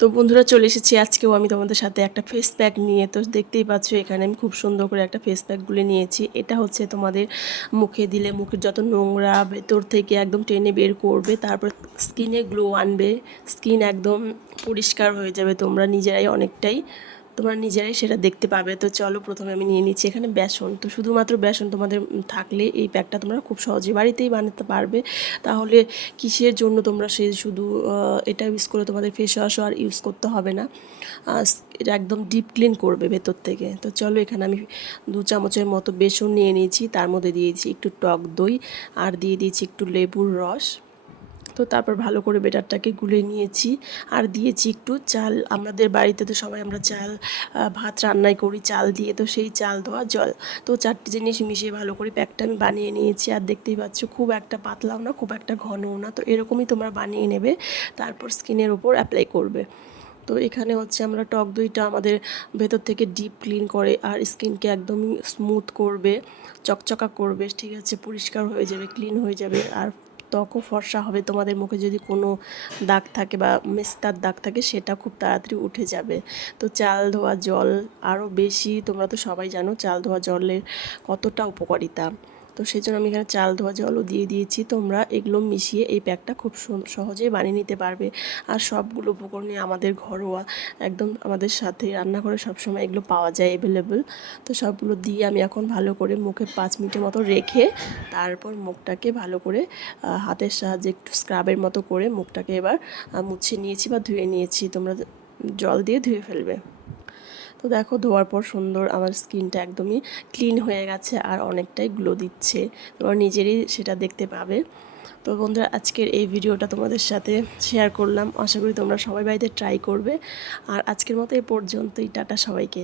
তো বন্ধুরা চলে এসেছি। আজকেও আমি তোমাদের সাথে একটা ফেস প্যাক নিয়ে। তো দেখতেই পাচ্ছ, এখানে আমি খুব সুন্দর করে একটা ফেস প্যাকগুলো নিয়েছি। এটা হচ্ছে তোমাদের মুখে দিলে মুখের যত নোংরা ভেতর থেকে একদম টেনে বের করবে, তারপর স্কিনে গ্লো আনবে। স্কিন একদম পরিষ্কার হয়ে যাবে তোমরা নিজেরাই অনেকটাই। তোমরা নিজেরাই সেটা দেখতে পাবে। তো চলো প্রথমে আমি নিয়ে নিচ্ছি এখানে বেসন। তো শুধুমাত্র বেসন তোমাদের থাকলে এই প্যাকটা তোমরা খুব সহজে বাড়িতেই বানাতে পারবে। তাহলে কিসের জন্য তোমরা সেই শুধু এটা ইউজ করে তোমাদের ফেস ওয়াশও আর ইউজ করতে হবে না। এটা একদম ডিপ ক্লিন করবে ভেতর থেকে। তো চলো এখানে আমি দু চামচের মতো বেসন নিয়ে নিয়েছি। তার মধ্যে দিয়েছি একটু টক দই আর দিয়ে দিয়েছি একটু লেবুর রস। তো তারপর ভালো করে বেটারটাকে গুলে নিয়েছি। আর দিয়েছি একটু চাল। আমাদের বাড়িতে তো সবাই আমরা চাল ভাত রান্নাই করি, চাল দিয়ে তো সেই চাল ধোয়া জল। তো চারটি জিনিস মিশিয়ে ভালো করে প্যাকটা আমি বানিয়ে নিয়েছি। আর দেখতেই পাচ্ছ খুব একটা পাতলাও না, খুব একটা ঘনও না। তো এরকমই তোমরা বানিয়ে নেবে, তারপর স্কিনের ওপর অ্যাপ্লাই করবে। তো এখানে হচ্ছে আমরা টক দইটা আমাদের ভেতর থেকে ডিপ ক্লিন করে আর স্কিনকে একদমই স্মুথ করবে, চকচকা করবে, ঠিক আছে? পরিষ্কার হয়ে যাবে ক্লিন হয়ে যাবে। আর ত্বকও ফর্সা হবে, তোমাদের মুখে যদি কোনো দাগ থাকে বা মেস্তার দাগ থাকে, সেটা খুব তাড়াতাড়ি উঠে যাবে। তো চাল ধোয়া জল আরও বেশি, তোমরা তো সবাই জানো, চাল ধোয়া জলের কতটা উপকারিতা। তো সেই জন্য আমি এখানে চাল, ধোয়া জলও দিয়ে দিয়েছি। তোমরা এগুলো মিশিয়ে এই প্যাকটা খুব সহজেই বানিয়ে নিতে পারবে। আর সবগুলো উপকরণই আমাদের ঘরোয়া, একদম আমাদের সাথে রান্নাঘরে সবসময় এগুলো পাওয়া যায় অ্যাভেলেবেল তো সবগুলো দিয়ে আমি এখন ভালো করে মুখে পাঁচ মিনিটের মতো রেখে তারপর মুখটাকে ভালো করে হাতের সাহায্যে একটু স্ক্রাবের মতো করে মুখটাকে এবার মুছে নিয়েছি বা ধুয়ে নিয়েছি। তোমরা জল দিয়ে ধুয়ে ফেলবে। তো দেখো, ধোয়ার পর সুন্দর আমার স্কিনটা একদমই ক্লিন হয়ে গেছে আর অনেকটাই গ্লো দিচ্ছে। তোমরা নিজেরই সেটা দেখতে পাবে। তো বন্ধুরা, আজকের এই ভিডিওটা তোমাদের সাথে শেয়ার করলাম। আশা করি তোমরা সবাই বাড়িতে ট্রাই করবে। আর আজকের মতো এ পর্যন্তই। টাটা সবাইকে।